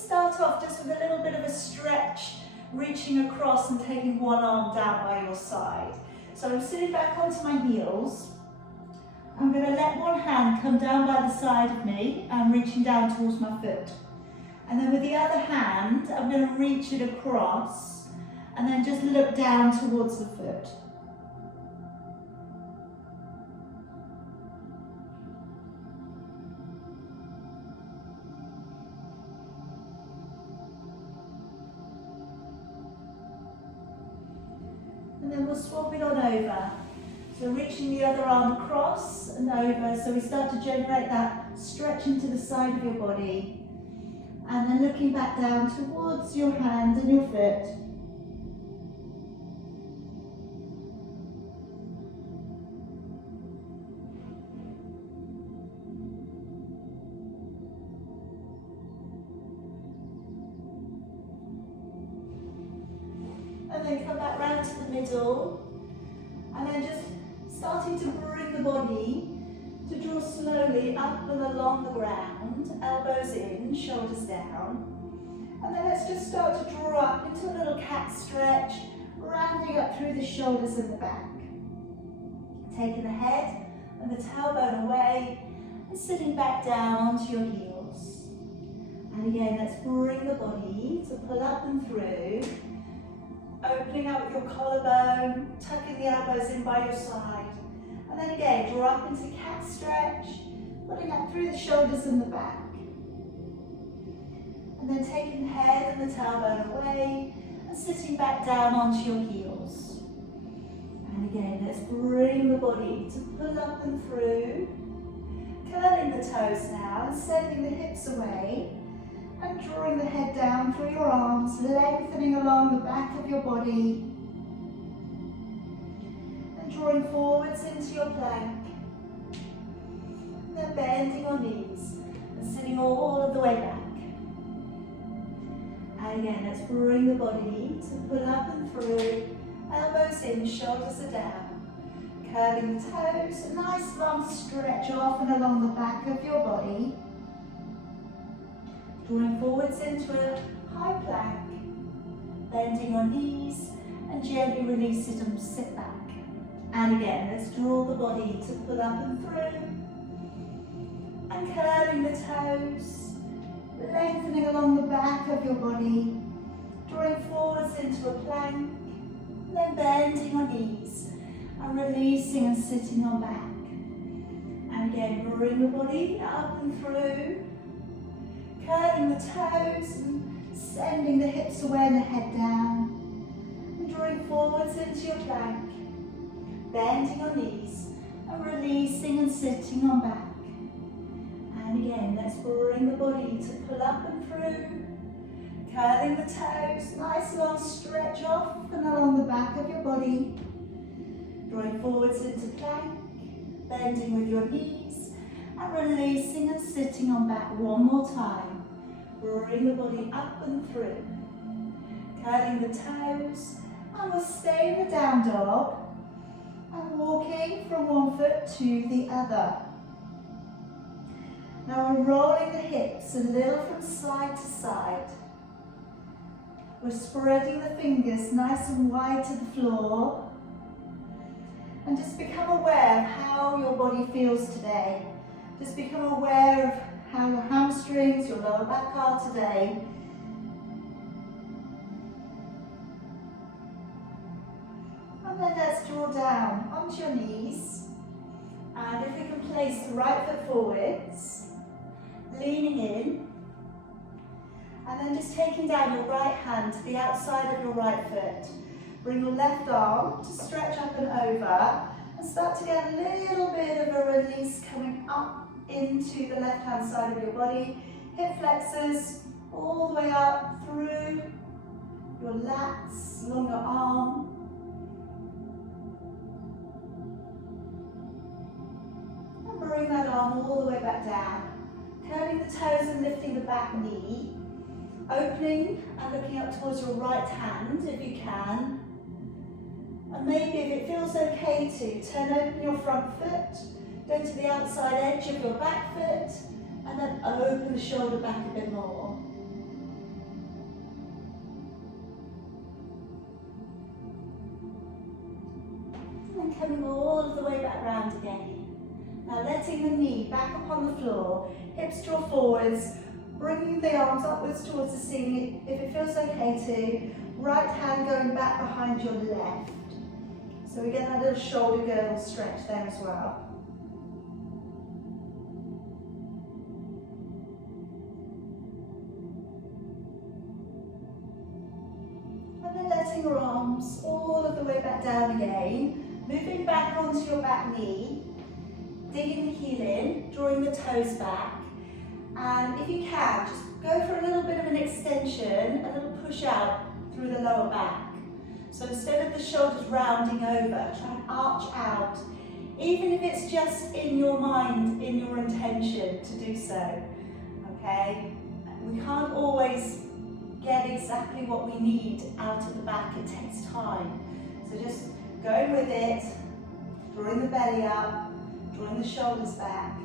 start off just with a little bit of a stretch, reaching across and taking one arm down by your side. So I'm sitting back onto my heels. I'm going to let one hand come down by the side of me and reaching down towards my foot. And then with the other hand, I'm going to reach it across and then just look down towards the foot. And then we'll swap it on over. So reaching the other arm across and over, so we start to generate that stretch into the side of your body. And then looking back down towards your hand and your foot. And then come back round to the middle. And then just starting to bring the body to draw slowly up and along the ground, elbows in, shoulders down. And then let's just start to draw up into a little cat stretch, rounding up through the shoulders and the back. Taking the head and the tailbone away and sitting back down onto your heels. And again, let's bring the body to pull up and through. Opening up with your collarbone, tucking the elbows in by your side. And then again, draw up into cat stretch, pulling up through the shoulders and the back. And then taking the head and the tailbone away and sitting back down onto your heels. And again, let's bring the body to pull up and through, curling the toes now and sending the hips away. And drawing the head down through your arms, lengthening along the back of your body. And drawing forwards into your plank. And then bending your knees and sitting all of the way back. And again, let's bring the body to pull up and through. Elbows in, shoulders are down. Curling the toes, a nice long stretch off and along the back of your body. Drawing forwards into a high plank, bending your knees and gently release it and sit back. And again, let's draw the body to pull up and through. And curling the toes, lengthening along the back of your body, drawing forwards into a plank, then bending your knees and releasing and sitting on back. And again, bring the body up and through. Curling the toes and sending the hips away and the head down. And drawing forwards into your plank. Bending your knees and releasing and sitting on back. And again, let's bring the body to pull up and through. Curling the toes, nice long stretch off and along the back of your body. Drawing forwards into plank. Bending with your knees and releasing and sitting on back one more time. Bring the body up and through. Curling the toes, and we'll stay in the down dog and walking from one foot to the other. Now we're rolling the hips a little from side to side. We're spreading the fingers nice and wide to the floor. And just become aware of how your body feels today. Just become aware of how your hamstrings, your lower back are today. And then let's draw down onto your knees. And if we can place the right foot forwards, leaning in. And then just taking down your right hand to the outside of your right foot. Bring your left arm to stretch up and over. And start to get a little bit of a release coming up into the left hand side of your body. Hip flexors all the way up through your lats, along your arm. And bring that arm all the way back down. Curling the toes and lifting the back knee. Opening and looking up towards your right hand if you can. And maybe if it feels okay to turn open your front foot, go to the outside edge of your back foot, and then open the shoulder back a bit more. coming all of the way back round again. Now letting the knee back up on the floor, hips draw forwards, bringing the arms upwards towards the ceiling if it feels okay to. Right hand going back behind your left. So we get that little shoulder girdle stretch there as well. And then letting your arms all of the way back down again. Moving back onto your back knee. Digging the heel in, drawing the toes back. And if you can, just go for a little bit of an extension, a little push out through the lower back. So instead of the shoulders rounding over, try and arch out. Even if it's just in your mind, in your intention to do so, okay? We can't always get exactly what we need out of the back, it takes time. So just going with it, drawing the belly up, drawing the shoulders back.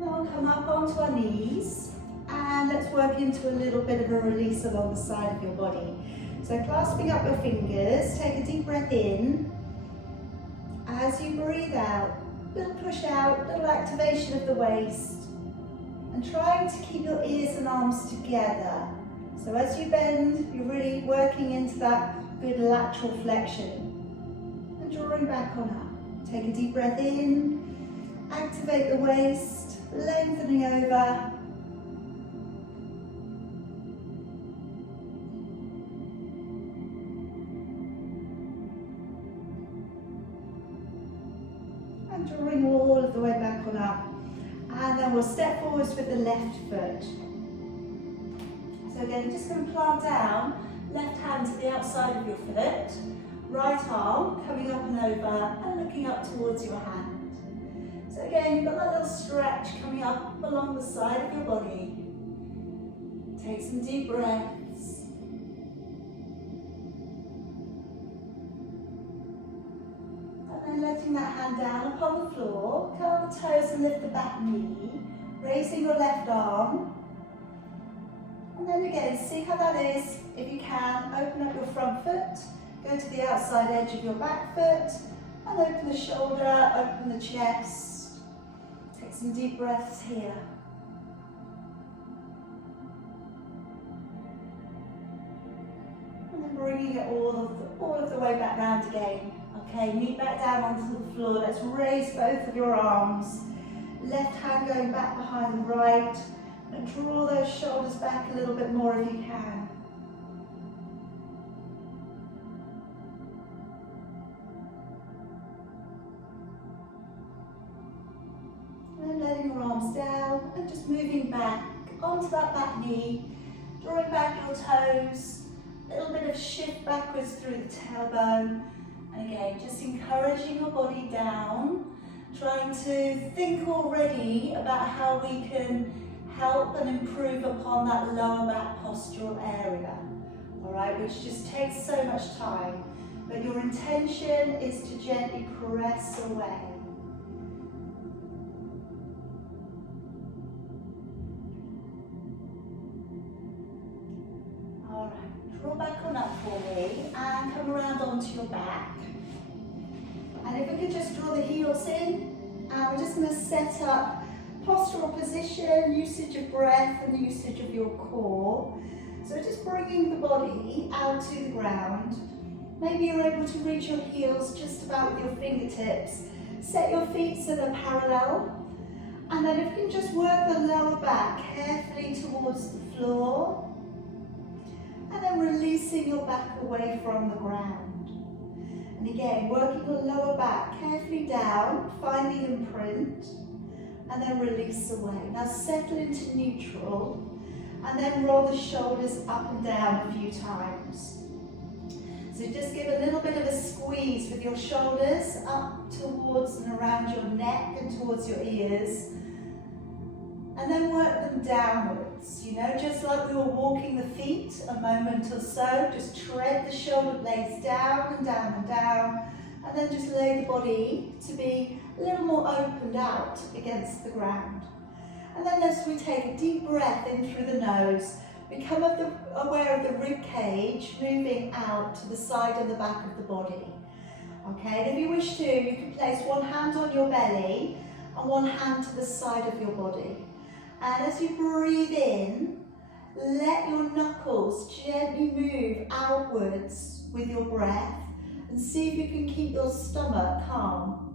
Now we'll come up onto our knees and let's work into a little bit of a release along the side of your body. So clasping up your fingers, take a deep breath in. As you breathe out, little push out, little activation of the waist. And trying to keep your ears and arms together. So as you bend, you're really working into that good lateral flexion. And drawing back on up. Take a deep breath in, activate the waist, lengthening over. And drawing all of the way back on up. And then we'll step forwards with the left foot. So again, you're just going to plant down, left hand to the outside of your foot, right arm coming up and over and looking up towards your hand. So again, you've got that little stretch coming up along the side of your body. Take some deep breaths. And then letting that hand down upon the floor, curl the toes and lift the back knee, raising your left arm. And then again, see how that is. If you can, open up your front foot, go to the outside edge of your back foot, and open the shoulder, open the chest. Take some deep breaths here. And then bringing it all of the way back round again. Okay, knee back down onto the floor. Let's raise both of your arms. Left hand going back behind the right. And draw those shoulders back a little bit more if you can. And then letting your arms down and just moving back onto that back knee. Drawing back your toes. A little bit of shift backwards through the tailbone. And again, just encouraging your body down. Trying to think already about how we can help and improve upon that lower back postural area, all right, which just takes so much time. But your intention is to gently press away. All right, draw back on up for me and come around onto your back. And if we could just draw the heels in, and we're just going to set up postural position, usage of breath and the usage of your core. So just bringing the body out to the ground. Maybe you're able to reach your heels just about with your fingertips. Set your feet so they're parallel. And then if you can just work the lower back carefully towards the floor. And then releasing your back away from the ground. And again, working your lower back carefully down, finding imprint. And then release away. Now settle into neutral and then roll the shoulders up and down a few times. So just give a little bit of a squeeze with your shoulders up towards and around your neck and towards your ears. And then work them downwards, you know, just like we were walking the feet a moment or so. Just tread the shoulder blades down and down and down. And then just lay the body to be a little more opened out against the ground. And then as we take a deep breath in through the nose, Become aware of the rib cage moving out to the side and the back of the body. Okay, and if you wish to, you can place one hand on your belly and one hand to the side of your body. And as you breathe in, let your knuckles gently move outwards with your breath and see if you can keep your stomach calm.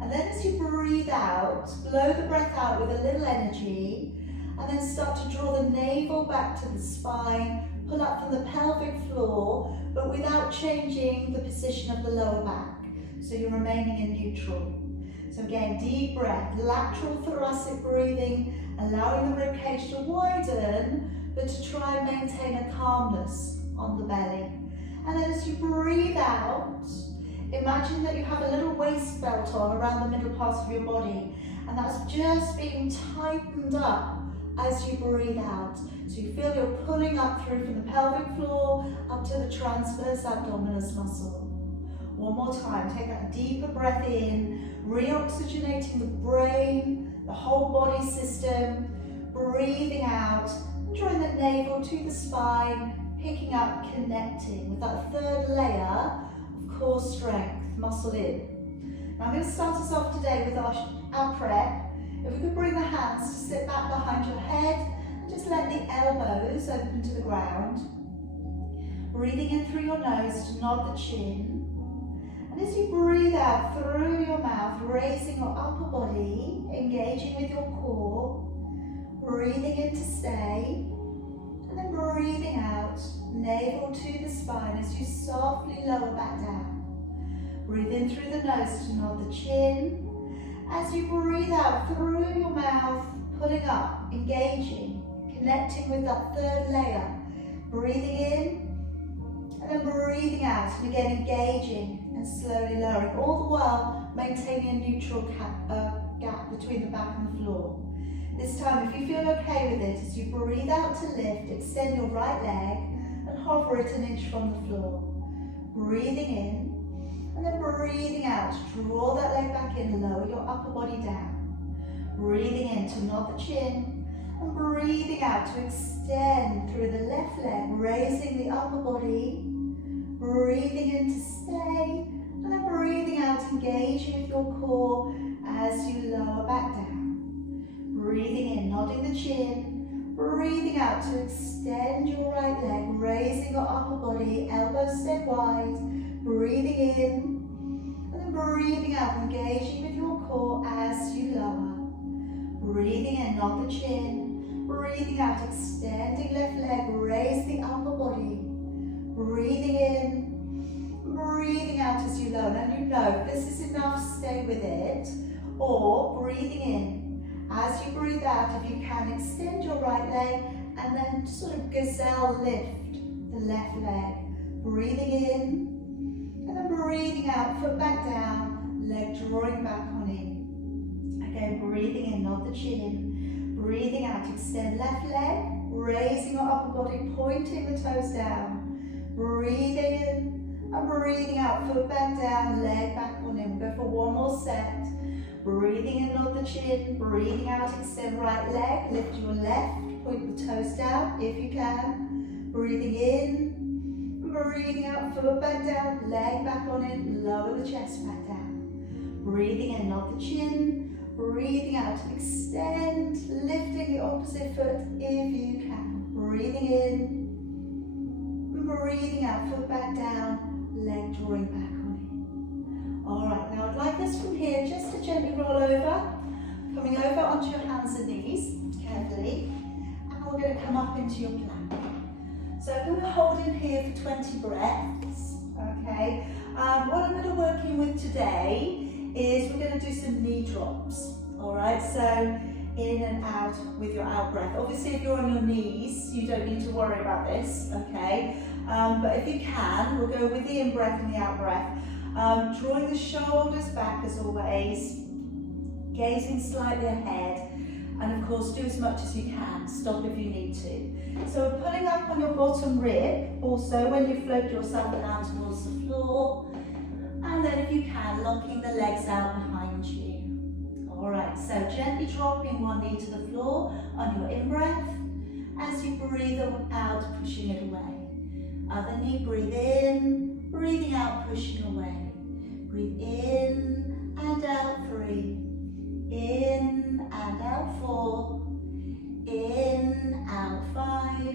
And then as you breathe out, blow the breath out with a little energy and then start to draw the navel back to the spine, pull up from the pelvic floor, but without changing the position of the lower back. So you're remaining in neutral. So again, deep breath, lateral thoracic breathing, allowing the rib cage to widen, but to try and maintain a calmness on the belly. And then as you breathe out, imagine that you have a little waist belt on around the middle part of your body, and that's just being tightened up as you breathe out. So you feel you're pulling up through from the pelvic floor up to the transverse abdominis muscle. One more time, take that deeper breath in, reoxygenating the brain, the whole body system, breathing out, drawing the navel to the spine, picking up, connecting with that third layer of core strength, muscle in. Now I'm going to start us off today with our prep. If we could bring the hands to sit back behind your head and just let the elbows open to the ground. Breathing in through your nose to nod the chin. And as you breathe out through your mouth, raising your upper body, engaging with your core, breathing in to stay, and then breathing out, navel to the spine as you softly lower back down. Breathe in through the nose to nod the chin. As you breathe out through your mouth, pulling up, engaging, connecting with that third layer. Breathing in, and then breathing out, and again engaging and slowly lowering, all the while maintaining a neutral gap between the back and the floor. This time, if you feel okay with it, as you breathe out to lift, extend your right leg and hover it an inch from the floor. Breathing in, and then breathing out, draw that leg back in, lower your upper body down. Breathing in to nod the chin, and breathing out to extend through the left leg, raising the upper body. Breathing in to stay, and then breathing out, engaging with your core as you lower back down. Breathing in, nodding the chin. Breathing out to extend your right leg, raising your upper body, elbows stay wide. Breathing in, and then breathing out, engaging with your core as you lower. Breathing in, nod the chin. Breathing out, extending left leg, raise the upper body. Breathing in, breathing out as you lower. And you know, if this is enough, stay with it. Or breathing in. As you breathe out, if you can, extend your right leg and then sort of gazelle lift the left leg. Breathing in, and then breathing out, foot back down, leg drawing back on in. Again, breathing in, nod the chin. Breathing out, extend left leg, raising your upper body, pointing the toes down. Breathing in and breathing out, foot back down, leg back on in. We'll go for one more set. Breathing in, nod the chin. Breathing out, extend right leg, lift your left, point the toes down if you can. Breathing in, breathing out, foot back down, leg back on in, lower the chest back down. Breathing in, nod the chin. Breathing out, extend, lifting the opposite foot if you can. Breathing in, breathing out, foot back down, leg drawing back on in. Alright, now I'd like this from here just to gently roll over, coming over onto your hands and knees, carefully, and we're going to come up into your plank. So I'm going to hold in here for 20 breaths, okay? What I'm going to work in with today is we're going to do some knee drops, alright? So in and out with your out breath. Obviously if you're on your knees, you don't need to worry about this, okay? But if you can, we'll go with the in-breath and the out-breath. Drawing the shoulders back as always, gazing slightly ahead, and of course do as much as you can, stop if you need to. So we're pulling up on your bottom rib, also when you float yourself down towards the floor, and then if you can, locking the legs out behind you. Alright, so gently dropping one knee to the floor on your in-breath, As you breathe out, pushing it away. Other knee, breathe in, breathing out, pushing away. Breathe in and out, 3. In and out, 4. In, out, 5.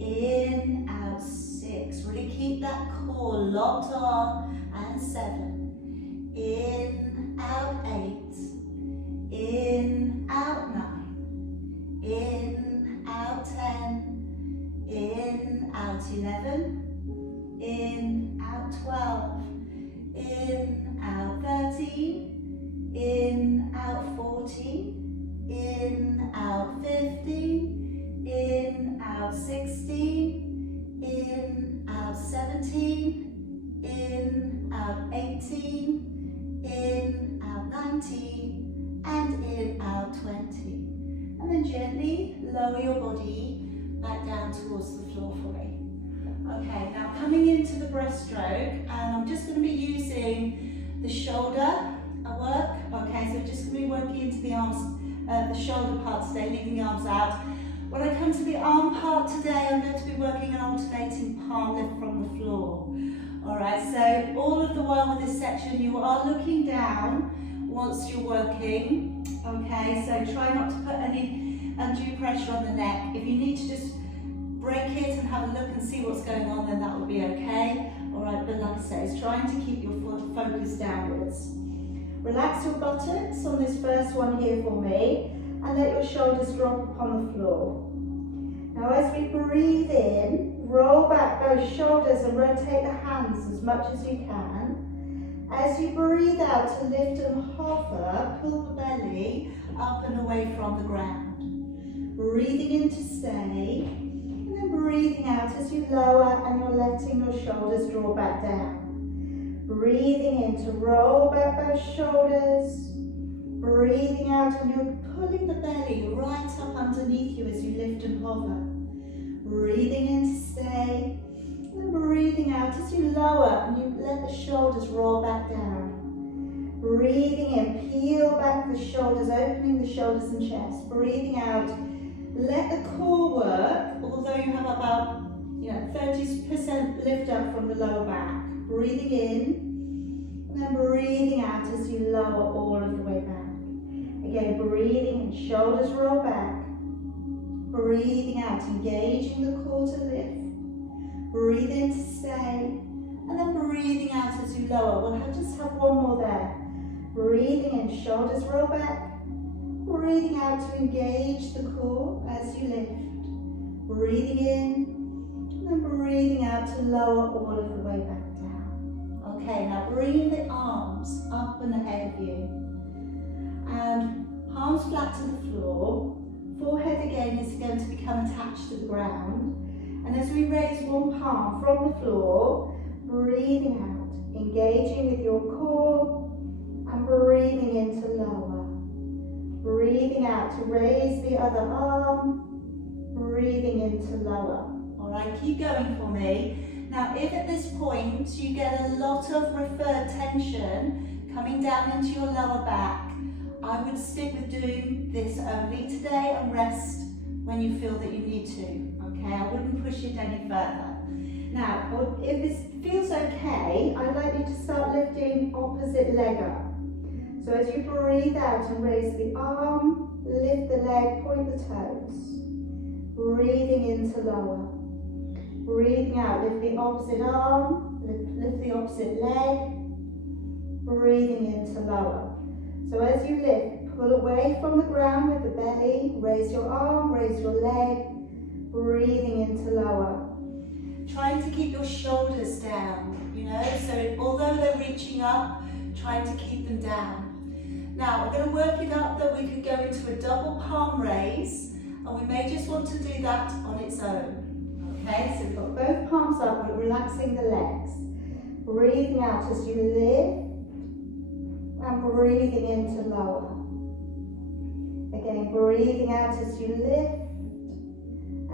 In, out, 6. Really keep that core locked on. And 7. In, out, 8. In, out, 9. In, out, 10. In, out, 11. In, out, 12. In, out, 13. In, out, 14. In, out, 15. In, out, 16. In, out, 17. In, out, 18. In, out, 19. And in, out, 20. And then gently lower your body back down towards the floor for me. Okay, now coming into the breaststroke, and I'm just going to be using the shoulder work. Okay, so just going to be working into the arms, the shoulder part today, leaving the arms out. When I come to the arm part today, I'm going to be working an alternating palm lift from the floor. Alright, so all of the while with this section, you are looking down whilst you're working. Okay, so try not to put any undue pressure on the neck. If you need to just break it and have a look and see what's going on, then that would be okay. Alright, but like I say, it's trying to keep your focus downwards. Relax your buttocks on this first one here for me, and let your shoulders drop upon the floor. Now as we breathe in, roll back those shoulders and rotate the hands as much as you can. As you breathe out to lift and hover, pull the belly up and away from the ground. Breathing in to stay, and then breathing out as you lower and you're letting your shoulders draw back down. Breathing in to roll back those shoulders. Breathing out and you're pulling the belly right up underneath you as you lift and hover. Breathing in to stay, and breathing out as you lower and you let the shoulders roll back down. Breathing in, peel back the shoulders, opening the shoulders and chest. Breathing out, let the core work, although you have about 30% lift up from the lower back. Breathing in, and then breathing out as you lower all of the way back. Again, breathing in, shoulders roll back. Breathing out, engaging the core to lift. Breathe in to stay, and then breathing out as you lower. We'll just have one more there. Breathing in, shoulders roll back. Breathing out to engage the core as you lift. Breathing in, and then breathing out to lower all of the way back down. Okay, now bringing the arms up and ahead of you. And palms flat to the floor. Forehead again is going to become attached to the ground. And as we raise one palm from the floor, breathing out, engaging with your core, and breathing in to lower. Breathing out to raise the other arm, breathing in to lower. All right, keep going for me. Now, if at this point you get a lot of referred tension coming down into your lower back, I would stick with doing this only today and rest when you feel that you need to, okay? I wouldn't push it any further. Now, if this feels okay, I'd like you to start lifting opposite leg up. So as you breathe out and raise the arm, lift the leg, point the toes. Breathing in to lower. Breathing out, lift the opposite arm, lift the opposite leg. Breathing in to lower. So as you lift, pull away from the ground with the belly, raise your arm, raise your leg, breathing into lower. Trying to keep your shoulders down, so although they're reaching up, trying to keep them down. Now, we're going to work it up that we could go into a double palm raise, and we may just want to do that on its own. Okay, so we've got both palms up, but relaxing the legs. Breathing out as you lift. And breathing into lower. Again, breathing out as you lift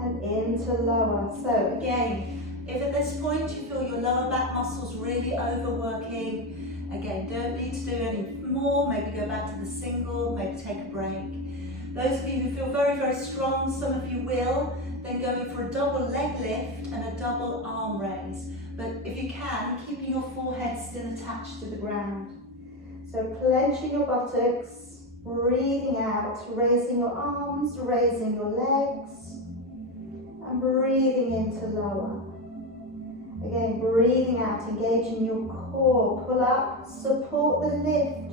and into lower. So again, if at this point you feel your lower back muscles really overworking, again, don't need to do any more. Maybe go back to the single, maybe take a break. Those of you who feel very, very strong, some of you will, then go in for a double leg lift and a double arm raise. But if you can, keeping your forehead still attached to the ground. So clenching your buttocks, breathing out, raising your arms, raising your legs, and breathing into lower. Again, breathing out, engaging your core. Pull up, support the lift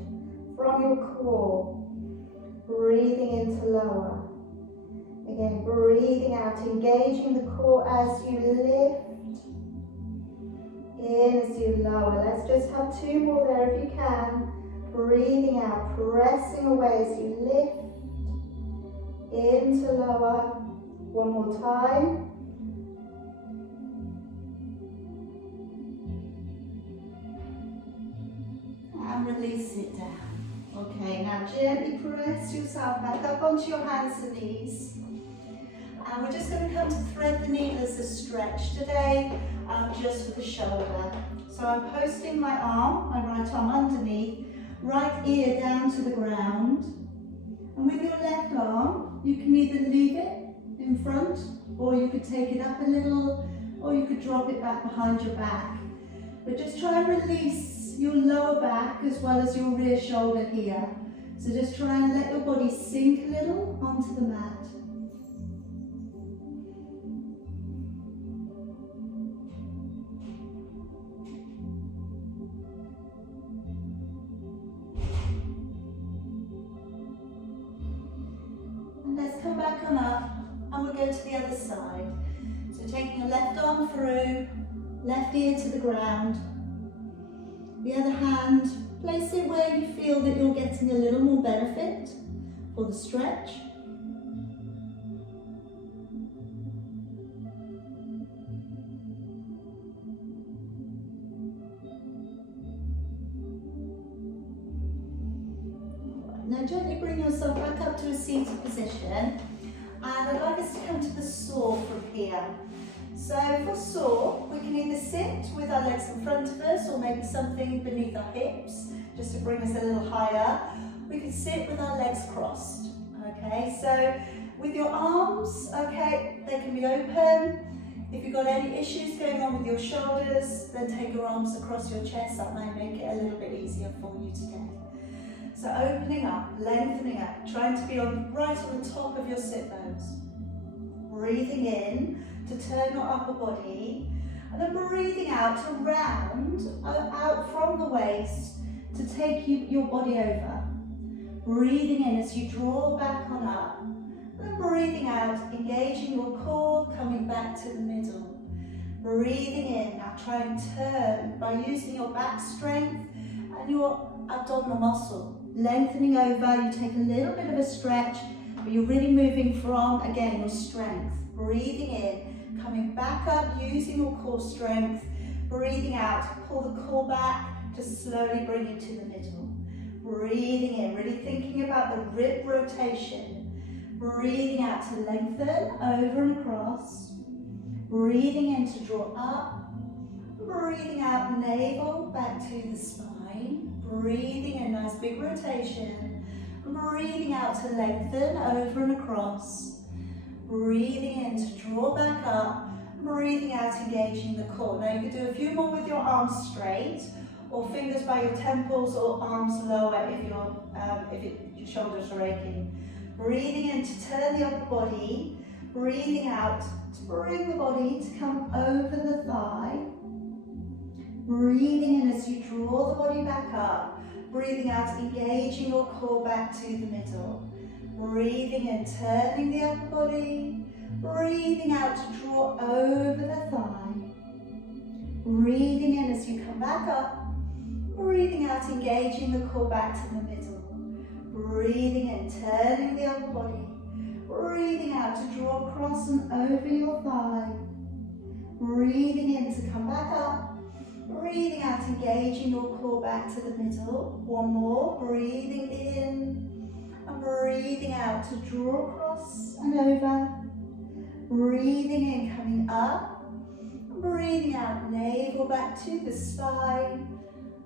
from your core. Breathing into lower. Again, breathing out, engaging the core as you lift. In as you lower. Let's just have 2 more there if you can. Breathing out, pressing away as you lift. Into lower. One more time. And release it down. Okay, now gently press yourself back up onto your hands and knees. And we're just going to come to thread the needle as a stretch today, just for the shoulder. So I'm posting my arm, my right arm underneath, right ear down to the ground. And with your left arm, you can either leave it in front, or you could take it up a little, or you could drop it back behind your back. But just try and release your lower back as well as your rear shoulder here. So just try and let your body sink a little onto the mat. And let's come back on up and we'll go to the other side. So taking your left arm through, left ear to the ground. The other hand, place it where you feel that you're getting a little more benefit for the stretch. Now gently bring yourself back up to a seated position, and I'd like us to come to the saw from here. So for saw, we can either sit with our legs in front of us or maybe something beneath our hips, just to bring us a little higher. We can sit with our legs crossed, okay? So with your arms, okay, they can be open. If you've got any issues going on with your shoulders, then take your arms across your chest. That might make it a little bit easier for you today. So opening up, lengthening up, trying to be right on the top of your sit bones. Breathing in to turn your upper body, and then breathing out around, out from the waist to take your body over. Breathing in as you draw back on up, and then breathing out, engaging your core, coming back to the middle. Breathing in, now try and turn by using your back strength and your abdominal muscle. Lengthening over, you take a little bit of a stretch, but you're really moving from, again, your strength. Breathing in, coming back up, using your core strength. Breathing out, pull the core back to slowly bring you to the middle. Breathing in, really thinking about the rib rotation. Breathing out to lengthen, over and across. Breathing in to draw up. Breathing out, navel back to the spine. Breathing in, nice big rotation. Breathing out to lengthen, over and across. Breathing in to draw back up. Breathing out, engaging the core. Now you could do a few more with your arms straight, or fingers by your temples, or arms lower if your shoulders are aching. Breathing in to turn the upper body. Breathing out to bring the body to come over the thigh. Breathing in as you draw the body back up. Breathing out, engaging your core back to the middle. Breathing in, turning the upper body. Breathing out to draw over the thigh. Breathing in as you come back up. Breathing out, engaging the core back to the middle. Breathing in, turning the upper body. Breathing out to draw across and over your thigh. Breathing in to come back up. Breathing out, engaging your core back to the middle. One more, breathing in and breathing out to draw across and over. Breathing in, coming up. Breathing out, navel back to the spine.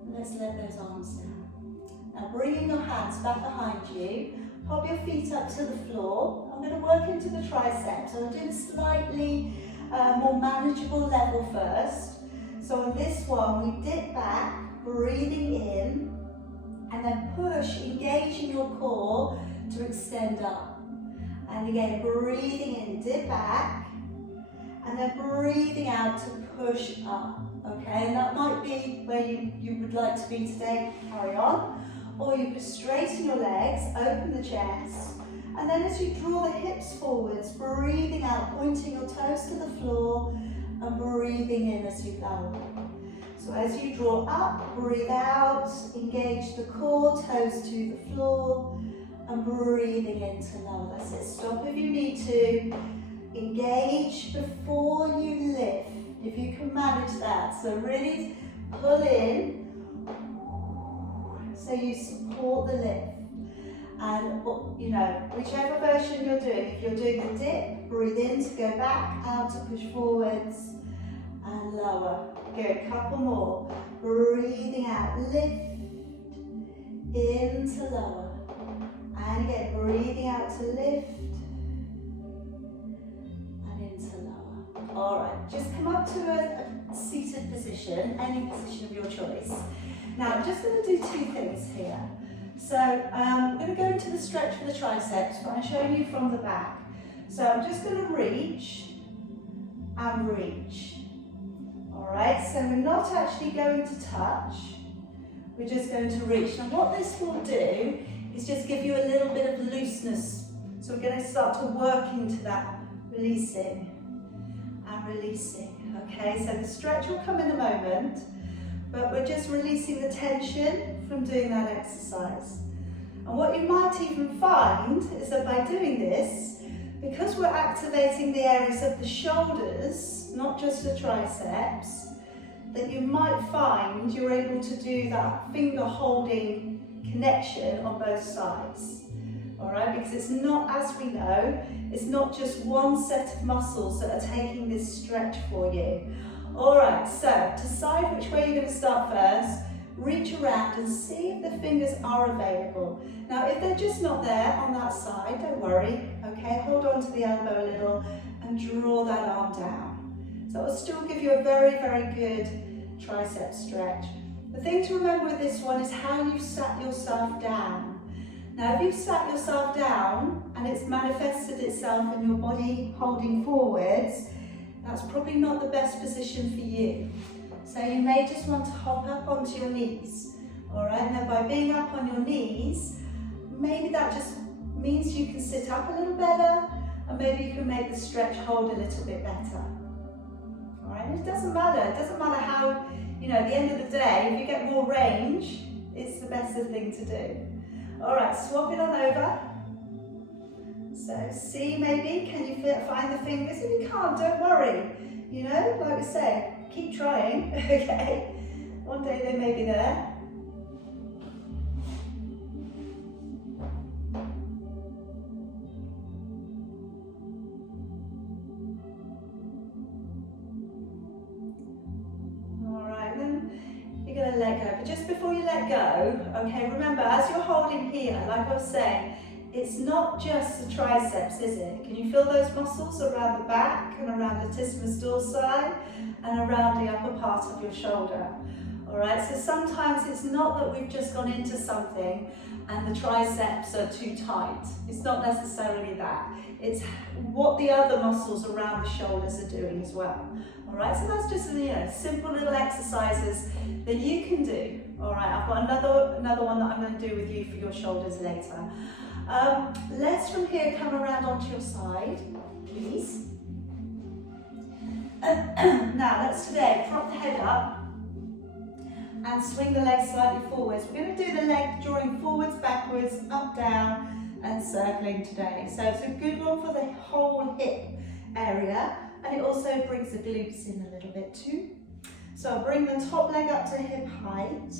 Let's let those arms down. Now bringing your hands back behind you, Pop your feet up to the floor. I'm going to work into the triceps. So I'll do a slightly more manageable level first. So on this one, we dip back, breathing in, and then push, engaging your core to extend up. And again, breathing in, dip back, and then breathing out to push up. Okay, and that might be where you would like to be today. Carry on. Or you could straighten your legs, open the chest, and then as you draw the hips forwards, breathing out, pointing your toes to the floor, and breathing in as you lower. So as you draw up, breathe out, engage the core, toes to the floor, and breathing in to lower. That's it. Stop if you need to. Engage before you lift, if you can manage that. So really pull in, so you support the lift. And you know, whichever version you're doing, if you're doing the dip, breathe in to go back, out to push forwards, and lower. Good, couple more. Breathing out, lift, in to lower. And again, breathing out to lift, and into lower. All right, just come up to a seated position, any position of your choice. Now, I'm just going to do two things here. So, I'm going to go into the stretch for the triceps, but I'm showing you from the back. So, I'm just going to reach and reach. Alright, so we're not actually going to touch, we're just going to reach. Now what this will do is just give you a little bit of looseness. So we're going to start to work into that, releasing and releasing. Okay, so the stretch will come in a moment, but we're just releasing the tension from doing that exercise. And what you might even find is that by doing this, because we're activating the areas of the shoulders, not just the triceps, that you might find you're able to do that finger holding connection on both sides. All right, because it's not, as we know, it's not just one set of muscles that are taking this stretch for you. All right, so decide which way you're going to start first. Reach around and see if the fingers are available. Now, if they're just not there on that side, don't worry, okay? Hold on to the elbow a little and draw that arm down. So it'll still give you a very, very good tricep stretch. The thing to remember with this one is how you've sat yourself down. Now, if you've sat yourself down and it's manifested itself in your body holding forwards, that's probably not the best position for you. So you may just want to hop up onto your knees, all right? Now by being up on your knees, maybe that just means you can sit up a little better, and maybe you can make the stretch hold a little bit better. All right, and it doesn't matter how, you know, at the end of the day, if you get more range, it's the best thing to do. All right, swap it on over. So see, maybe, can you find the fingers? If you can't, don't worry. You know, like we say, keep trying, okay? One day they may be there. All right, then you're going to let go. But just before you let go, okay, remember, as you're holding here, like I was saying, it's not just the triceps, is it? Can you feel those muscles around the back and around the latissimus dorsi and around the upper part of your shoulder? All right, so sometimes it's not that we've just gone into something and the triceps are too tight. It's not necessarily that. It's what the other muscles around the shoulders are doing as well. All right, so that's just, you know, simple little exercises that you can do. All right, I've got another one that I'm going to do with you for your shoulders later. Let's from here come around onto your side, please. Now let's today prop the head up and swing the legs slightly forwards. We're going to do the leg drawing forwards, backwards, up, down and circling today. So it's a good one for the whole hip area, and it also brings the glutes in a little bit too. So bring the top leg up to hip height.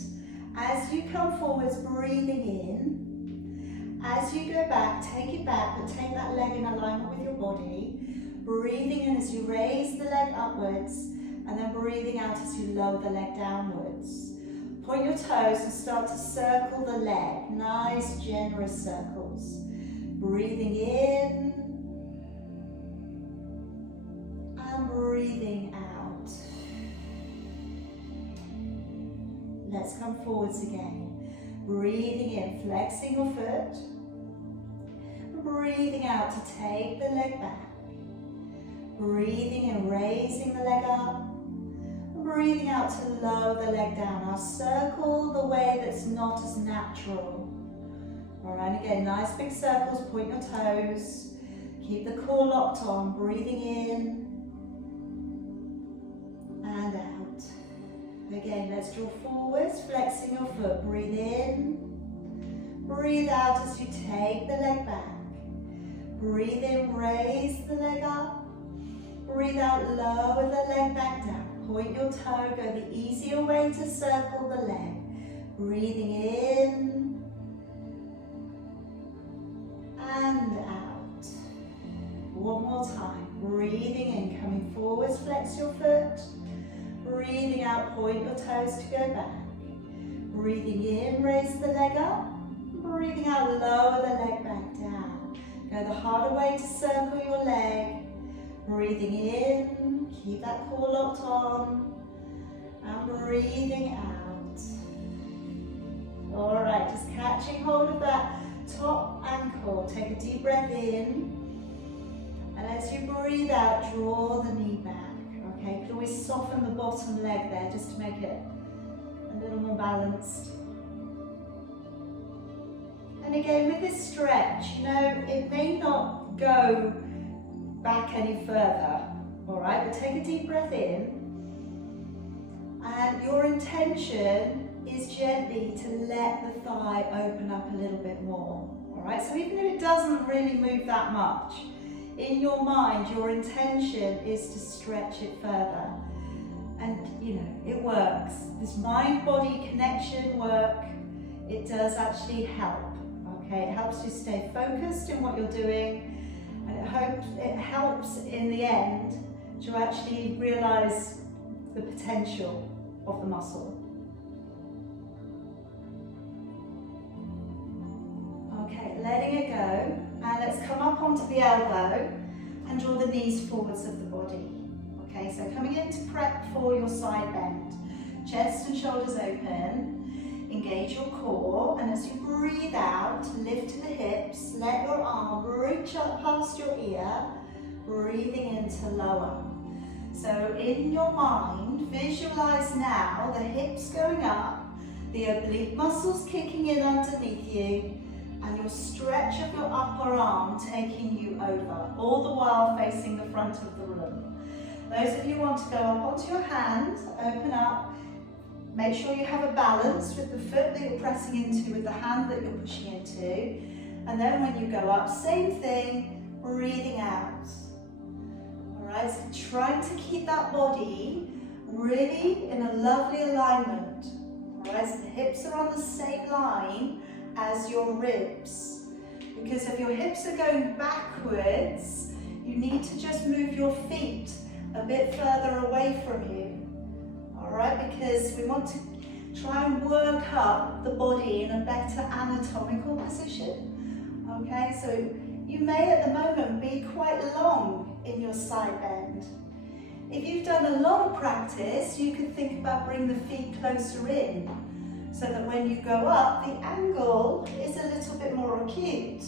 As you come forwards, breathing in. As you go back, take it back, but take that leg in alignment with your body. Breathing in as you raise the leg upwards, and then breathing out as you lower the leg downwards. Point your toes and start to circle the leg. Nice, generous circles. Breathing in and breathing out. Let's come forwards again. Breathing in, flexing your foot. Breathing out to take the leg back. Breathing in, raising the leg up. Breathing out to lower the leg down. Now circle the way that's not as natural. Alright, again, nice big circles, point your toes. Keep the core locked on, breathing in and out. Again, let's draw forwards, flexing your foot. Breathe in, breathe out as you take the leg back. Breathe in, raise the leg up. Breathe out, lower the leg back down. Point your toe, go the easier way to circle the leg. Breathing in and out. One more time. Breathing in, coming forwards, flex your foot. Breathing out, point your toes to go back. Breathing in, raise the leg up. Breathing out, lower the leg back down. Go the harder way to circle your leg. Breathing in, keep that core locked on, and breathing out. All right, just catching hold of that top ankle. Take a deep breath in, and as you breathe out, draw the knee back. Okay, you can always soften the bottom leg there just to make it a little more balanced. And again, with this stretch, you know, it may not go back any further, all right, but take a deep breath in, and your intention is gently to let the thigh open up a little bit more, all right, so even if it doesn't really move that much, in your mind, your intention is to stretch it further, and you know, it works. This mind-body connection work, it does actually help, okay, it helps you stay focused in what you're doing. And it helps in the end to actually realize the potential of the muscle. Okay, letting it go, and let's come up onto the elbow and draw the knees forwards of the body. Okay, so coming in to prep for your side bend, chest and shoulders open. Engage your core, and as you breathe out, lift to the hips, let your arm reach up past your ear, breathing in to lower. So in your mind, visualize now the hips going up, the oblique muscles kicking in underneath you, and your stretch of your upper arm taking you over, all the while facing the front of the room. Those of you who want to go up onto your hands, open up. Make sure you have a balance with the foot that you're pressing into, with the hand that you're pushing into. And then when you go up, same thing, breathing out. All right, so trying to keep that body really in a lovely alignment. All right, so the hips are on the same line as your ribs. Because if your hips are going backwards, you need to just move your feet a bit further away from you. Alright, because we want to try and work up the body in a better anatomical position. Okay, so you may at the moment be quite long in your side bend. If you've done a lot of practice, you could think about bringing the feet closer in, so that when you go up, the angle is a little bit more acute.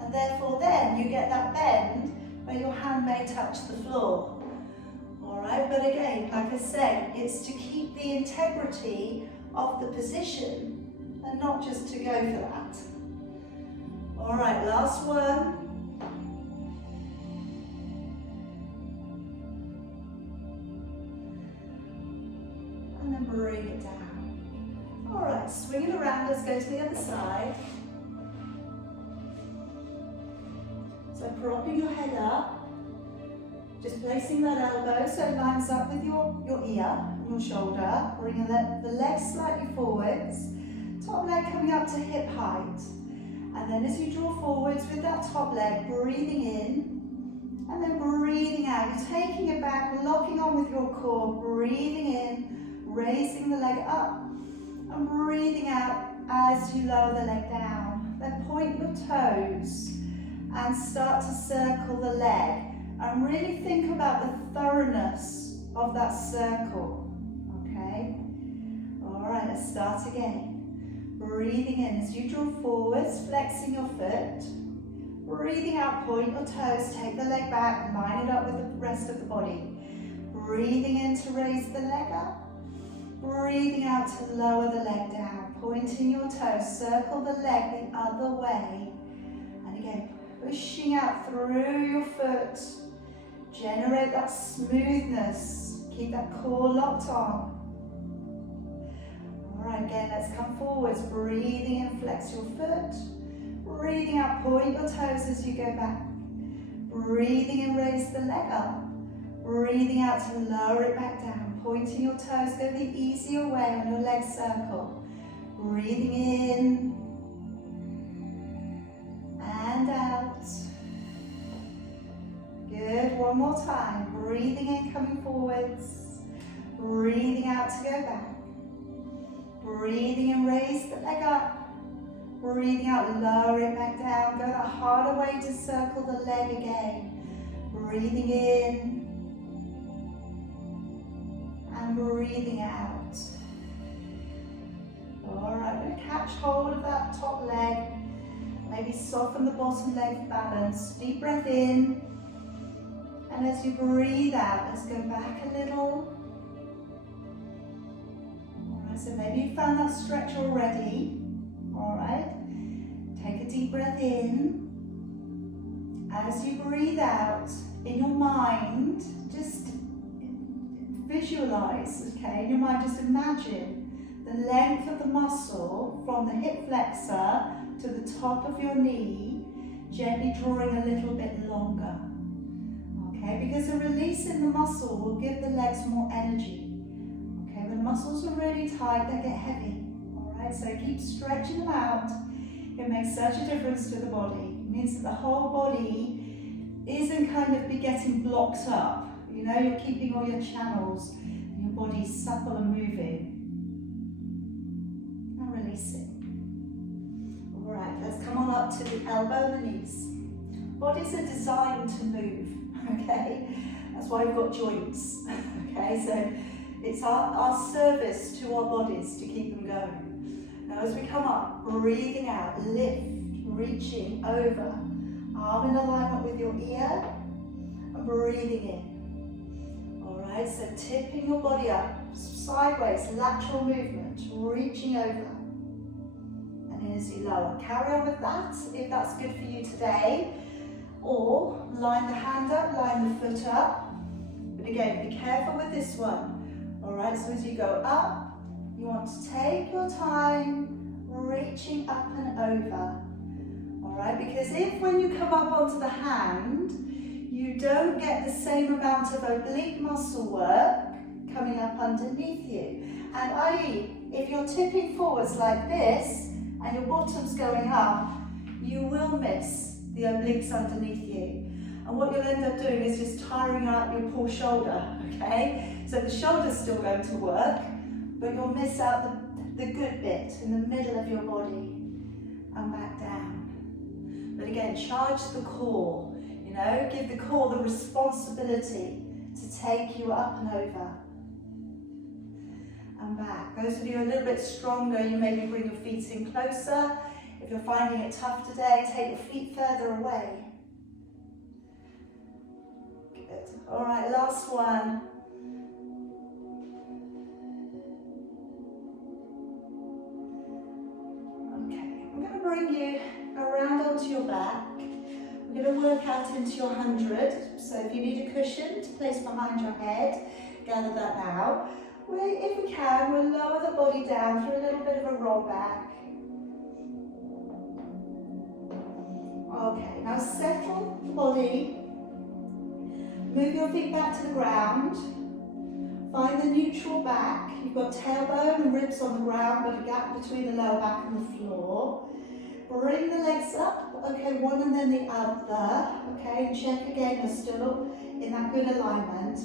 And therefore then you get that bend where your hand may touch the floor. Alright, but again, like I said, it's to keep the integrity of the position and not just to go for that. Alright, last one. And then bring it down. Alright, swing it around, let's go to the other side. So propping your head up. Just placing that elbow so it lines up with your ear and your shoulder. Bringing the leg slightly forwards. Top leg coming up to hip height. And then as you draw forwards with that top leg, breathing in and then breathing out. You're taking it back, locking on with your core, breathing in, raising the leg up And breathing out as you lower the leg down. Then point your toes and start to circle the leg. And really think about the thoroughness of that circle. Okay? Alright, let's start again. Breathing in as you draw forwards, flexing your foot. Breathing out, point your toes, take the leg back, line it up with the rest of the body. Breathing in to raise the leg up. Breathing out to lower the leg down, pointing your toes, circle the leg the other way. And again, pushing out through your foot. Generate that smoothness. Keep that core locked on. Alright, again, let's come forwards. Breathing in, flex your foot. Breathing out, point your toes as you go back. Breathing in, raise the leg up. Breathing out to lower it back down. Pointing your toes, go the easier way on your leg circle. Breathing in and out. Good, one more time. Breathing in, coming forwards. Breathing out to go back. Breathing in, raise the leg up. Breathing out, lower it back down. Go the harder way to circle the leg again. Breathing in. And breathing out. Alright, we're going to catch hold of that top leg. Maybe soften the bottom leg for balance. Deep breath in. And as you breathe out, let's go back a little. Alright, so maybe you found that stretch already. Alright, take a deep breath in. As you breathe out, in your mind, just visualize, okay, in your mind, just imagine the length of the muscle from the hip flexor to the top of your knee, gently drawing a little bit longer, okay, because the release in the muscle will give the legs more energy, okay, when the muscles are really tight, they get heavy, all right, so keep stretching them out. It makes such a difference to the body. It means that the whole body isn't kind of getting blocked up. You know, you're keeping all your channels and your body supple and moving. And releasing. All right, let's come on up to the elbow and the knees. Bodies are designed to move, okay? That's why we've got joints, okay? So it's our service to our bodies to keep them going. Now as we come up, breathing out, lift, reaching over, arm in alignment with your ear, and breathing in. Alright, so tipping your body up, sideways, lateral movement, reaching over. And then as you lower, carry on with that, if that's good for you today. Or line the hand up, line the foot up. But again, be careful with this one. Alright, so as you go up, you want to take your time, reaching up and over. Alright, because if when you come up onto the hand, you don't get the same amount of oblique muscle work coming up underneath you. And i.e., if you're tipping forwards like this, and your bottom's going up, you will miss the obliques underneath you. And what you'll end up doing is just tiring out your poor shoulder, okay? So the shoulder's still going to work, but you'll miss out the good bit in the middle of your body and back down. But again, charge the core, you know, give the core the responsibility to take you up and over and back. Those of you a little bit stronger, you maybe bring your feet in closer. If you're finding it tough today, take your feet further away. Good. All right, last one. Bring you around onto your back. We're going to work out into your 100. So if you need a cushion to place behind your head, gather that now. If we can, we'll lower the body down through a little bit of a roll back. Okay, now settle the body. Move your feet back to the ground. Find the neutral back. You've got tailbone and ribs on the ground, but a gap between the lower back and the floor. Bring the legs up, okay, one and then the other, okay, and check again, you're still in that good alignment.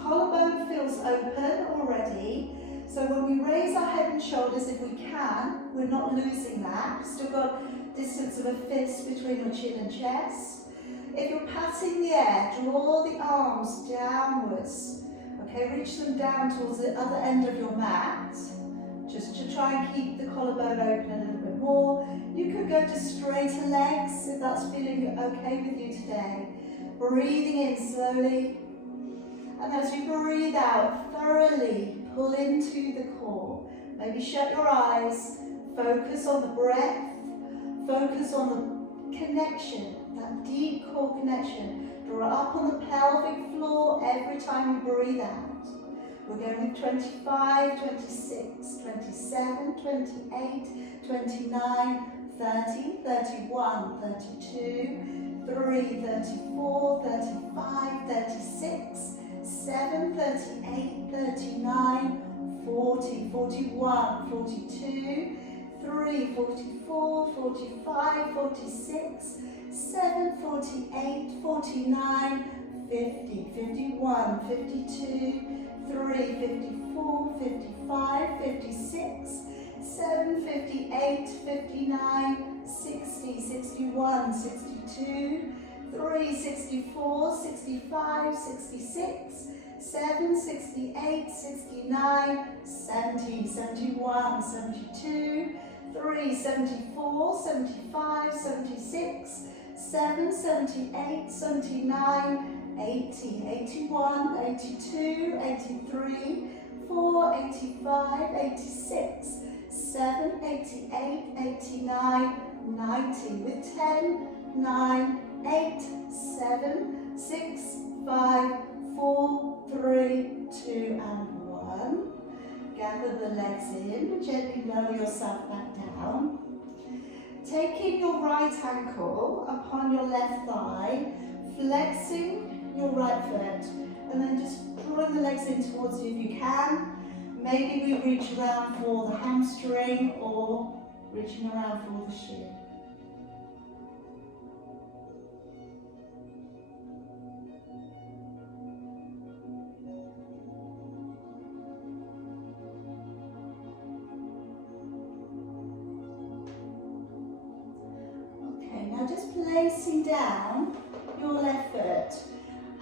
Collarbone feels open already, So when we raise our head and shoulders, if we can, we're not losing that. We've still got distance of a fist between your chin and chest. If you're patting the air, draw the arms downwards. Okay, reach them down towards the other end of your mat, just to try and keep the collarbone open a little bit more. You could go to straighter legs if that's feeling okay with you today. Breathing in slowly, and as you breathe out, thoroughly pull into the core. Maybe shut your eyes, focus on the breath, focus on the connection, that deep core connection. Draw up on the pelvic floor every time you breathe out. We're going with 25, 26, 27, 28, 29, 30, 31, 32, 3, 34, 35, 36, 7, 38, 39, 40, 41, 42, 3, 44, 45, 46, 7, 48, 49, 50, 51, 52, 3, 54, 55, 56, 7, 58, 59, 60, 61, 62, 3, 64, 65, 66, 7, 68, 69, 70, 71, 72, 3, 74, 75, 76, 7, 78, 79, 80, 81, 82, 83, 4, 85, 86, 7, 88, 89, 90, with 10, 9, 8, 7, 6, 5, 4, 3, 2 and 1. Gather the legs in, gently lower yourself back down. Taking your right ankle upon your left thigh, flexing your right foot, and then just drawing the legs in towards you if you can. Maybe we reach around for the hamstring or reaching around for the shin. Just placing down your left foot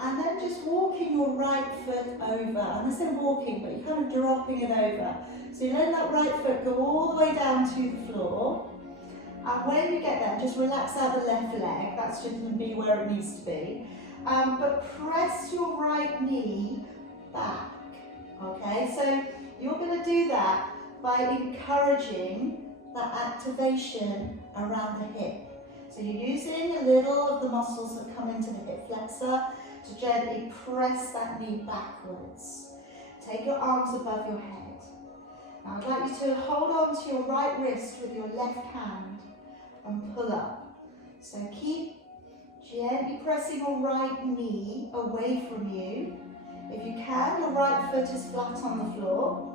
and then just walking your right foot over. And I say walking, but you're kind of dropping it over. So you let that right foot go all the way down to the floor. And when you get there, just relax out the left leg. That's just going to be where it needs to be. But press your right knee back. Okay, so you're going to do that by encouraging that activation around the hip. So you're using a little of the muscles that come into the hip flexor to gently press that knee backwards. Take your arms above your head. Now I'd like you to hold on to your right wrist with your left hand and pull up. So keep gently pressing your right knee away from you. If you can, your right foot is flat on the floor.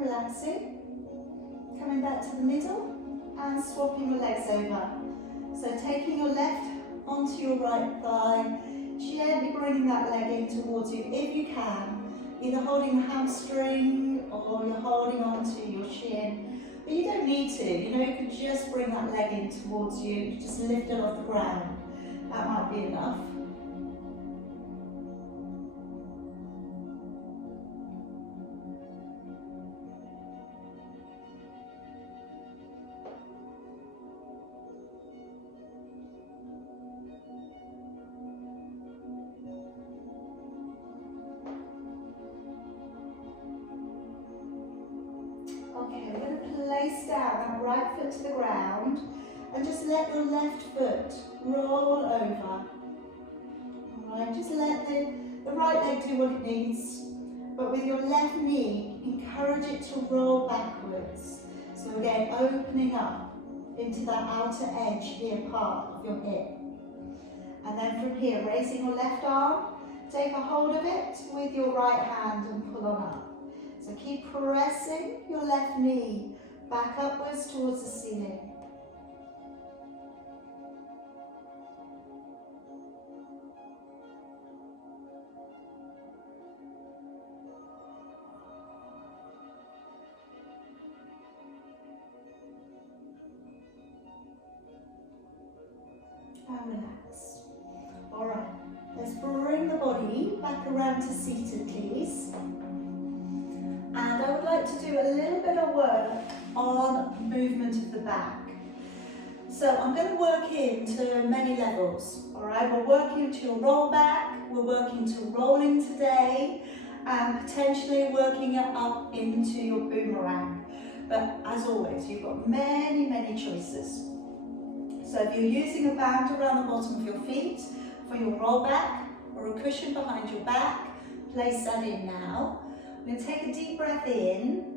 Relaxing, coming back to the middle and swapping your legs over. So taking your left onto your right thigh, gently bringing that leg in towards you if you can, either holding the hamstring or you're holding onto your shin. But you don't need to, you could just bring that leg in towards you, just lift it off the ground. That might be enough. Okay, we're going to place down that right foot to the ground and just let your left foot roll over. Alright, just let the right leg do what it needs, but with your left knee, encourage it to roll backwards. So again, opening up into that outer edge here part of your hip. And then from here, raising your left arm, take a hold of it with your right hand and pull on up. So keep pressing your left knee back upwards towards the ceiling. And relax. Alright, let's bring the body back around to seated, please. And I would like to do a little bit of work on movement of the back. So I'm going to work into many levels. Alright, we're working to your roll back, we're working to rolling today, and potentially working it up into your boomerang. But as always, you've got many, many choices. So if you're using a band around the bottom of your feet for your roll back or a cushion behind your back, place that in now. I'm going to take a deep breath in,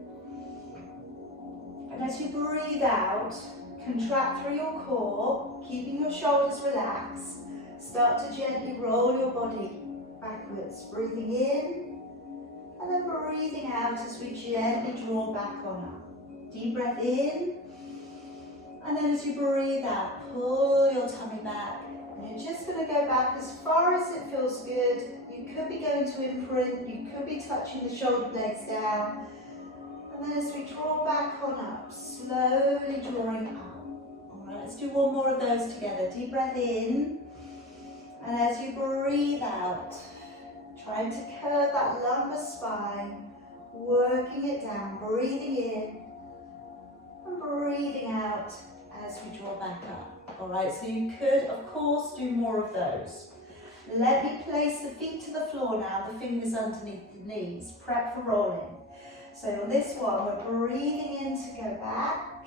and as you breathe out, contract through your core, keeping your shoulders relaxed. Start to gently roll your body backwards, breathing in and then breathing out as we gently draw back on up. Deep breath in, and then as you breathe out, pull your tummy back. And you're just going to go back as far as it feels good. You could be going to imprint, you could be touching the shoulder blades down. And then as we draw back on up, slowly drawing up. Alright, let's do one more of those together. Deep breath in. And as you breathe out, trying to curve that lumbar spine, working it down, breathing in and breathing out as we draw back up. Alright, so you could, of course, do more of those. Let me place the feet to the floor now, the fingers underneath the knees, prep for rolling. So on this one, we're breathing in to go back,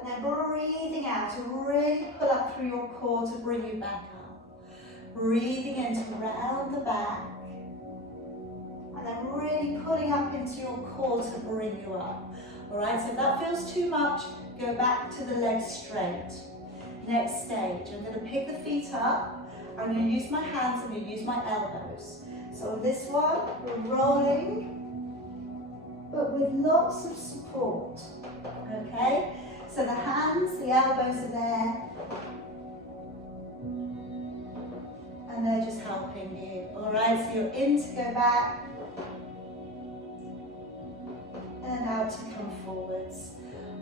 and then breathing out to really pull up through your core to bring you back up. Breathing in to round the back, and then really pulling up into your core to bring you up. Alright, so if that feels too much, go back to the legs straight. Next stage, I'm going to pick the feet up. I'm going to use my hands, I'm going to use my elbows. So on this one, we're rolling, but with lots of support. Okay, so the hands, the elbows are there, and they're just helping you. Alright, so you're in to go back, and out to come forwards.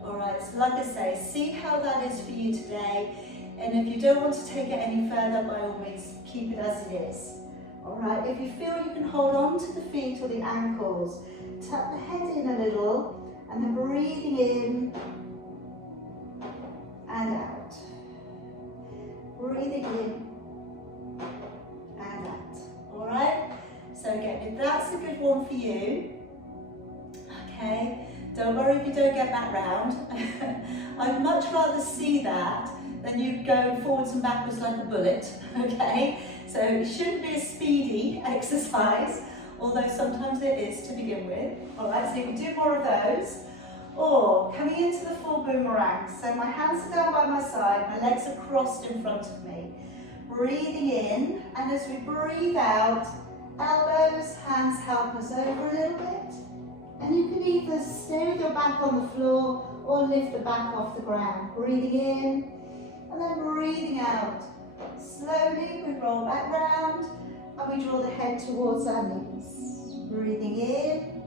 Alright, so like I say, see how that is for you today, and if you don't want to take it any further, by all means, keep it as it is. Alright, if you feel you can hold on to the feet or the ankles, tuck the head in a little, and then breathing in and out. Breathing in and out. Alright, so again, if that's a good one for you, okay, don't worry if you don't get that round. I'd much rather see that than you going forwards and backwards like a bullet, okay? So it shouldn't be a speedy exercise, although sometimes it is to begin with. All right, so you can do more of those. Or coming into the full boomerang. So my hands are down by my side, my legs are crossed in front of me. Breathing in, and as we breathe out, elbows, hands help us over a little bit. And you can either stay with your back on the floor or lift the back off the ground. Breathing in and then breathing out. Slowly we roll back round and we draw the head towards our knees. Breathing in,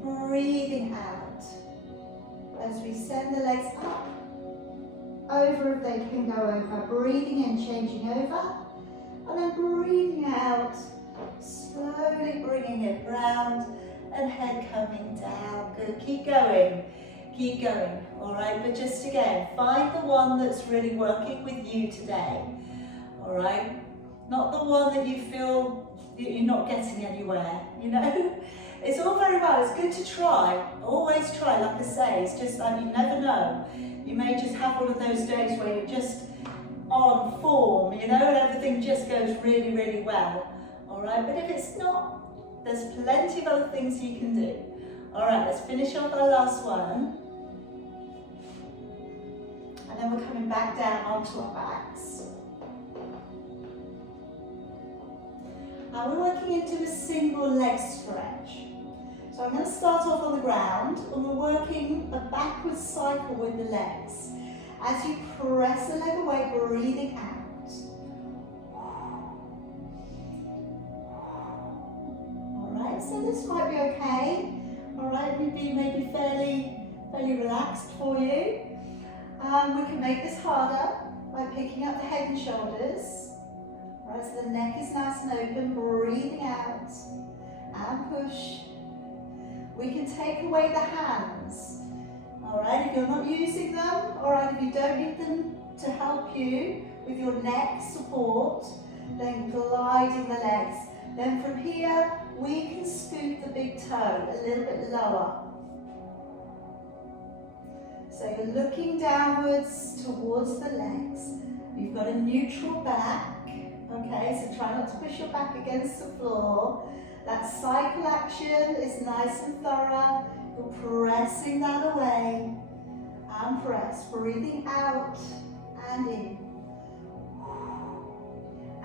breathing out. As we send the legs up, over if they can go over. Breathing in, changing over, and then breathing out, slowly bringing it round. And head coming down. Good. Keep going. Keep going. All right. But just again, find the one that's really working with you today. All right. Not the one that you feel that you're not getting anywhere. You know, it's all very well. It's good to try. Always try. Like I say, it's just like you never know. You may just have one of those days where you're just on form. You know, and everything just goes really, really well. All right. But if it's not, there's plenty of other things you can do. All right, let's finish off our last one. And then we're coming back down onto our backs. And we're working into a single leg stretch. So I'm going to start off on the ground and we're working a backwards cycle with the legs. As you press the leg away, breathing out. Alright, so this might be okay. Alright, maybe fairly relaxed for you. We can make this harder by picking up the head and shoulders. Alright, so the neck is nice and open, breathing out and push. We can take away the hands. Alright, if you're not using them, alright, if you don't need them to help you with your neck support, then gliding the legs. Then from here, we can scoot the big toe a little bit lower. So you're looking downwards towards the legs. You've got a neutral back, okay, so try not to push your back against the floor. That cycle action is nice and thorough. You're pressing that away and press, breathing out and in.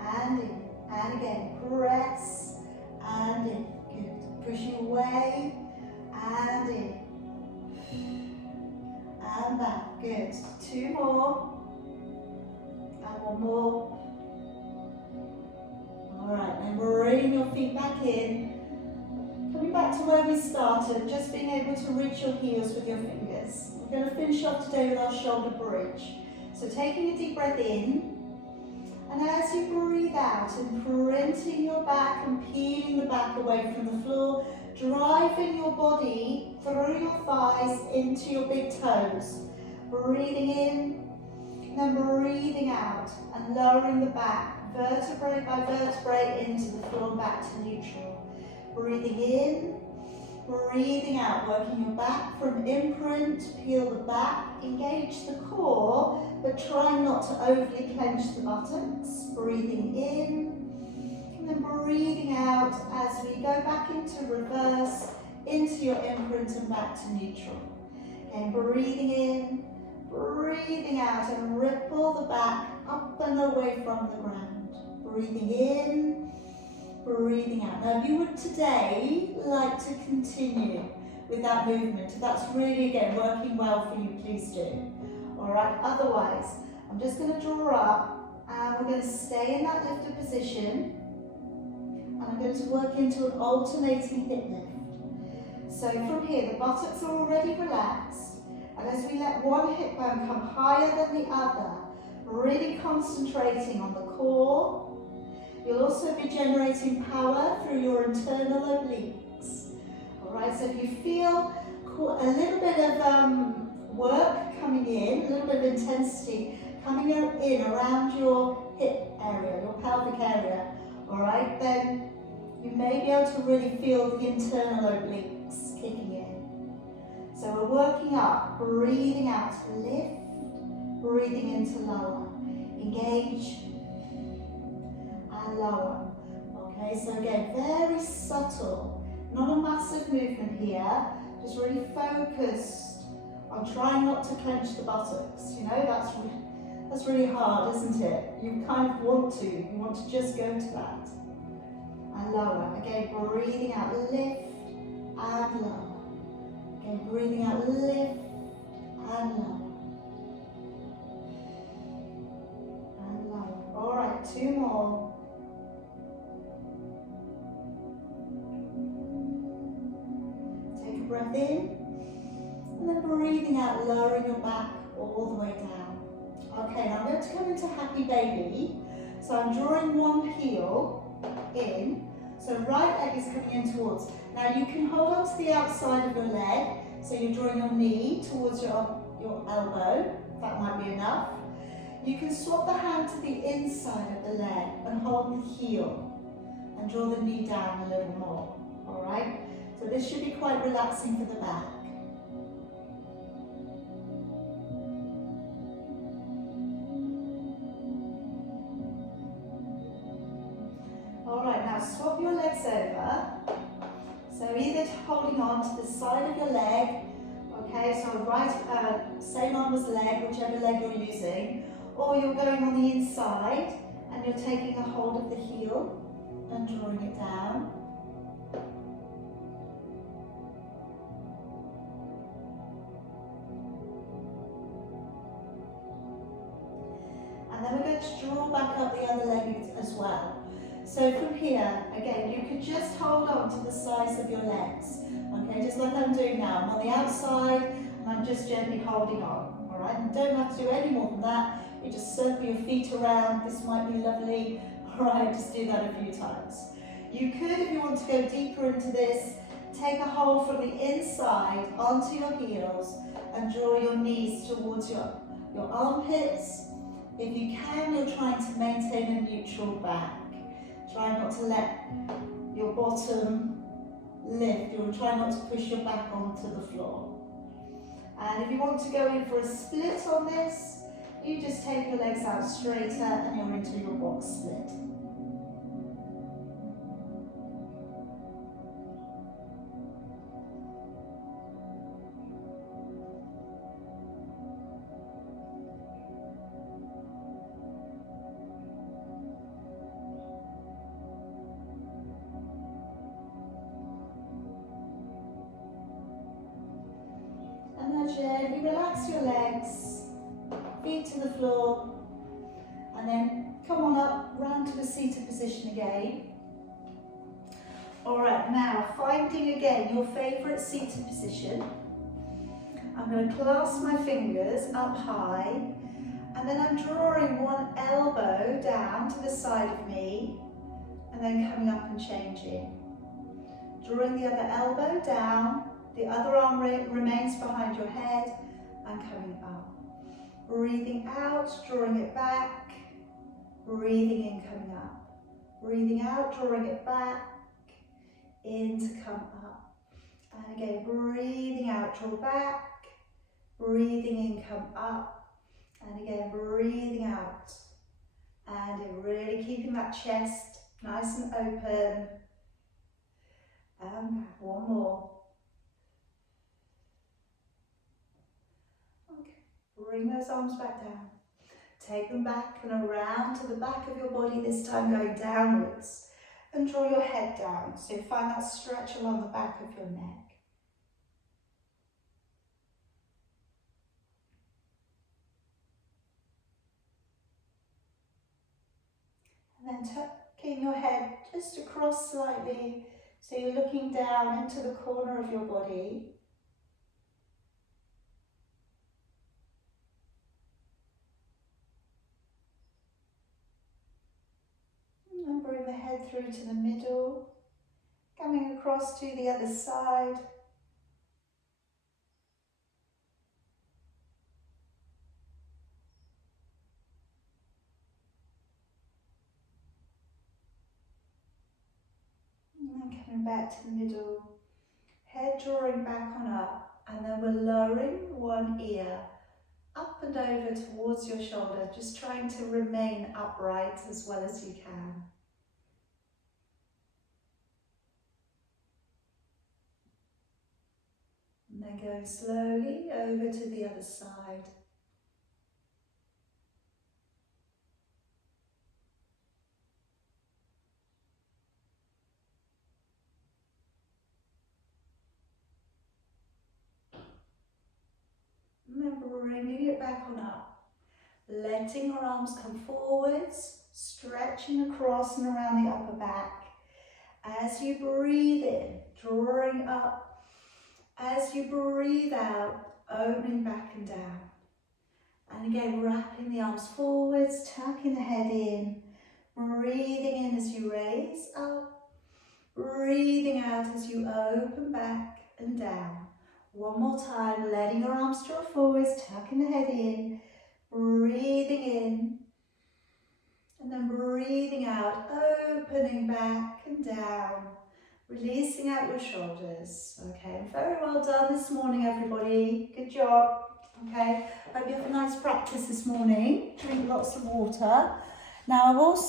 And in, and again, press and in. Good. Pushing away and in. And back, good. 2 more. And 1 more. Alright, then bring your feet back in. Coming back to where we started, just being able to reach your heels with your fingers. We're going to finish off today with our shoulder bridge. So taking a deep breath in, and as you breathe out, imprinting your back and peeling the back away from the floor, driving your body through your thighs into your big toes. Breathing in, and then breathing out, and lowering the back, vertebrae by vertebrae, into the floor and back to neutral. Breathing in, breathing out, working your back from imprint, peel the back, engage the core, but try not to overly clench the buttocks. Breathing in, and then breathing out as we go back into reverse, into your imprint and back to neutral. Again, breathing in, breathing out, and ripple the back up and away from the ground. Breathing in, breathing out. Now, if you would today like to continue with that movement, if that's really, again, working well for you, please do. All right, otherwise, I'm just going to draw up and we're going to stay in that lifted position. And I'm going to work into an alternating hip lift. So from here, the buttocks are already relaxed. And as we let one hip bone come higher than the other, really concentrating on the core. You'll also be generating power through your internal obliques. Alright, so if you feel a little bit of work coming in, a little bit of intensity coming in around your hip area, your pelvic area, alright, then you may be able to really feel the internal obliques kicking in. So we're working up, breathing out to lift, breathing into lower, engage, and lower. Okay, so again, very subtle, not a massive movement here, just really focused on trying not to clench the buttocks. You know, that's really hard, isn't it? You kind of want to just go to that. And lower. Again, breathing out, lift and lower. Again, breathing out, lift and lower. And lower. All right, 2 more. Take a breath in, and then breathing out, lowering your back all the way down. Okay, now I'm going to come into happy baby. So I'm drawing one heel in. So right leg is coming in towards. Now you can hold on to the outside of your leg. So you're drawing your knee towards your elbow. That might be enough. You can swap the hand to the inside of the leg and hold the heel and draw the knee down a little more. All right? So this should be quite relaxing for the back. Alright, now swap your legs over. So either holding on to the side of your leg, okay, so same arm as leg, whichever leg you're using, or you're going on the inside and you're taking a hold of the heel and drawing it down. stretch, draw back up the other leg as well. So from here, again, you can just hold on to the sides of your legs. Okay, just like I'm doing now. I'm on the outside and I'm just gently holding on. All right, you don't have to do any more than that. You just circle your feet around. This might be lovely. All right, just do that a few times. You could, if you want to go deeper into this, take a hold from the inside onto your heels and draw your knees towards your armpits. If you can, you're trying to maintain a neutral back. Try not to let your bottom lift. You're trying not to push your back onto the floor. And if you want to go in for a split on this, you just take your legs out straighter and you're into your box split. And then gently relax your legs, feet to the floor, and then come on up, round to the seated position again. All right, now finding again your favourite seated position. I'm going to clasp my fingers up high, and then I'm drawing one elbow down to the side of me, and then coming up and changing. Drawing the other elbow down, the other arm remains behind your head, and coming up. Breathing out, drawing it back. Breathing in, coming up. Breathing out, drawing it back. In to come up. And again, breathing out, draw back. Breathing in, come up. And again, breathing out. And really keeping that chest nice and open. And back, one more. Bring those arms back down. Take them back and around to the back of your body, this time going downwards. And draw your head down. So find that stretch along the back of your neck. And then tucking your head just across slightly. So you're looking down into the corner of your body. And bring the head through to the middle, coming across to the other side. And then coming back to the middle, head drawing back on up, and then we're lowering one ear up and over towards your shoulder, just trying to remain upright as well as you can. And then going slowly over to the other side. And then bringing it back on up. Letting your arms come forwards, stretching across and around the upper back. As you breathe in, drawing up. As you breathe out, opening back and down. And again, wrapping the arms forwards, tucking the head in. Breathing in as you raise up. Breathing out as you open back and down. One more time, letting your arms draw forwards, tucking the head in. Breathing in. And then breathing out, opening back and down. Releasing out your shoulders. Okay, very well done this morning, everybody. Good job. Okay, hope you have a nice practice this morning. Drink lots of water. Now I've also